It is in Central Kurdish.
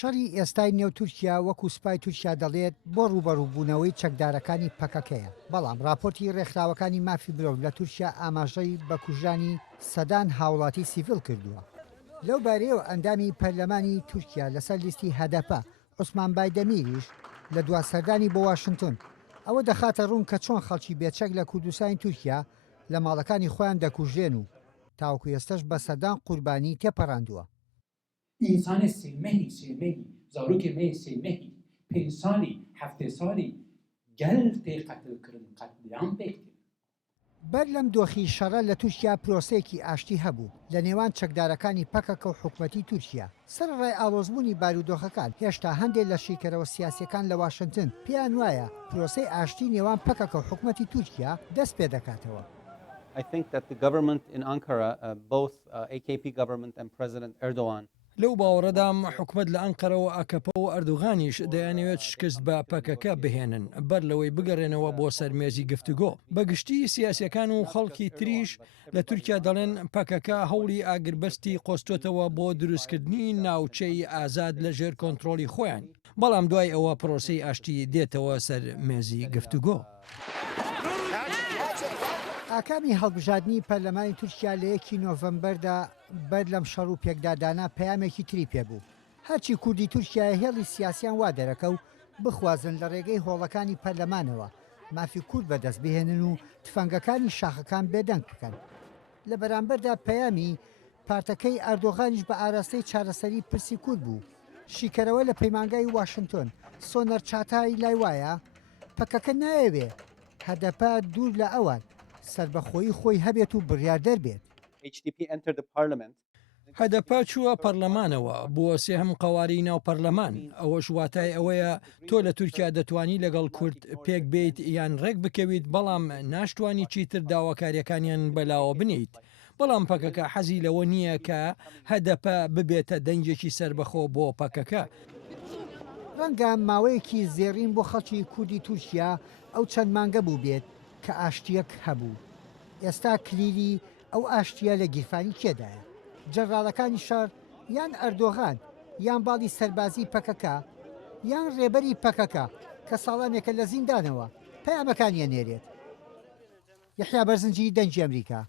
شەڕی ئێستای نێو تورکیا وەکو سوپای تورکیا دەڵێت بۆ ڕوبەڕووبوونەوەی چەکدارەکانی پەکەکەیە، بەڵام راپۆرتی ڕێکخراوەکانی مافی مرۆڤ لە تورکیا ئاماژەی بە کوژانی سەدان هاوڵاتی سیڤیل کردووە. لەو بارەیەوە ئەندامی پەرلەمانی تورکیا لەسەر لیستی هەدەپە عوسمان بایدەمیریش لە دواسەردانی بۆ واشنگتن ئەوە دەخاتە ڕوون کە چۆن خەڵکی بێچەک لە کوردستانی تورکیا لە ماڵەکانی خۆیان دەکوژێن و تاوەکو ئێستش بە سەدان قوربانی تێپەڕاندووە. ئینسانێ سێمەهی زاروکێ مێ سێمەهی 5 ساڵی 7 ساڵی گەل تێ قەتلکردن قەتلیان پێکرد. بەر لەم دۆخی شەڕە لە تورکیا پرۆسەیەکی ئاشتی هەبوو لە نێوان چەکدارەکانی پەکەکە و حکوومەتی تورکیا. سەرڕای ئاڵۆزبوونی بارودۆخەکان هێشتا هەندێک لە شیکەرەوە سیاسیەکان لە واشنگتن پێیان وایە پرۆسەی ئاشتی نێوان پەکەکە و حکوومەتی تورکیا دەست پێ دەکاتەوە. I think that the government in Ankara, both AKP government and President Erdogan, لەو باوەڕەدام حکومت لە ئەنقەرە و ئاکەپە و ئەردوغانیش دەیانەوێت شکست بە پەکەکە بهێنن بەر لەوەی بگەڕێنەوە بۆ سەرمێزی گفتوگۆ. بەگشتی سیاسیەکان و خەڵکی تریش لە تورکیا دەڵێن پەکەکە هەوڵی ئاگربەستی قۆستۆتەوە بۆ دروستکردنی ناوچەی ئازاد لە ژێر کۆنتترۆلی خۆیان، بەڵام دوای ئەوە پرۆسەی ئاشتی دێتەوە سەر مێزی گفتوگۆ. ئاکامی هەڵبژاردننی پەرلەمانی تورکیا لە 1 نۆڤەمبەردا بەر لەم شەڕ و پێکدادانا پەیامێکی تری پێبوو. هەرچی کوردی تورکیای هێڵی سیاسیان وا دەرەکە و بخوازن لە ڕێگەی هۆڵەکانی پەرلەمانەوە مافی کورد بەدەست بهێنن و تفەنگەکانی شاخەکان بێدەنگ بکەن. لە بەرامبەردا پەیامی پارتەکەی ئەردۆغانیش بە ئاراستەی چارەسەری پرسی کورد بوو. شیکەرەوە لە پەیمانگای واشنگتن سۆنەر چاتای لای وایە پەکەکە نایەوێ هەدەپە دوور لە ئەوان سربەخۆیی خۆی هەبێت و بڕیاردەر بێت. هەدەپا چووە پەرلەمانەوە بووە سێهەم قەواری ناو پەرلەمان. ئەوەش واتای ئەوەیە تۆ لە تورکیا دەتوانی لەگەڵ کورد پێک بێیت یان ڕێک بکەویت، بەڵام ناشتوانی چیتر داواکاریەکانیان بەلاوە بنیت. بەڵام پەکەکە حەزی لەوە نییە کە هەدەپە ببێتە دەنگێکی سربەخۆ بۆ پەکەکە. ڕەنگە ماوەیەکی زێڕین بۆ خەڵکی کوردی تورکیا ئەو چەند مانگە بوو بێت کە ئاشتیەک هەبوو. ئێستا کلیلی ئەو ئاشتیە لە گیرفانی کێدایە؟ جەنرالەکانی شەڕ یان ئەردۆغان یان باڵی سەربازی پەکەکە یان ڕێبەری پەکەکە کە ساڵانێکە لە زیندانەوە پەیامەکانیە نێرێت. یەحیا بەرزنجی دەنگی ئەمریکا.